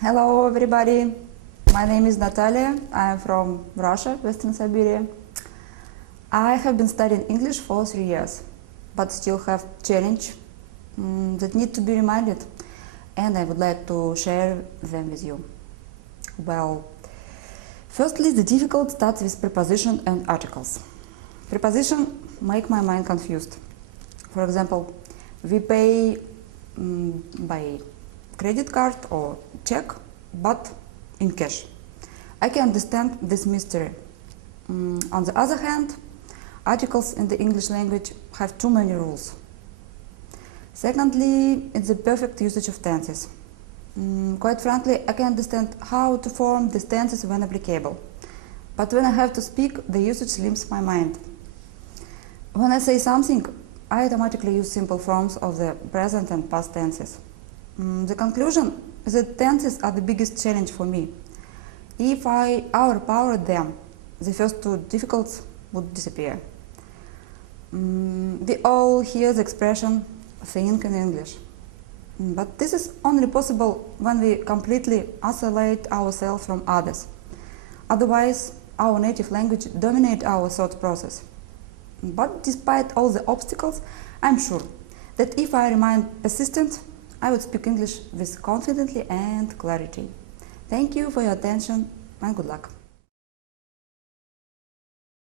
Hello everybody, my name is Natalia, I am from Russia, Western Siberia. I have been studying English for 3 years, but still have challenge that need to be reminded, and I would like to share them with you. Well, firstly, the difficult starts with preposition and articles. Preposition make my mind confused. For example, we pay by credit card or check, but in cash. I can understand this mystery. On the other hand, articles in the English language have too many rules. Secondly, it's the perfect usage of tenses. Quite frankly, I can understand how to form these tenses when applicable. But when I have to speak, the usage slips my mind. When I say something, I automatically use simple forms of the present and past tenses. The conclusion is that tenses are the biggest challenge for me. If I overpowered them, the first two difficulties would disappear. We all hear the expression think in English. But this is only possible when we completely isolate ourselves from others. Otherwise, our native language dominates our thought process. But despite all the obstacles, I'm sure that if I remain persistent, I would speak English with confidently and clarity. Thank you for your attention and good luck.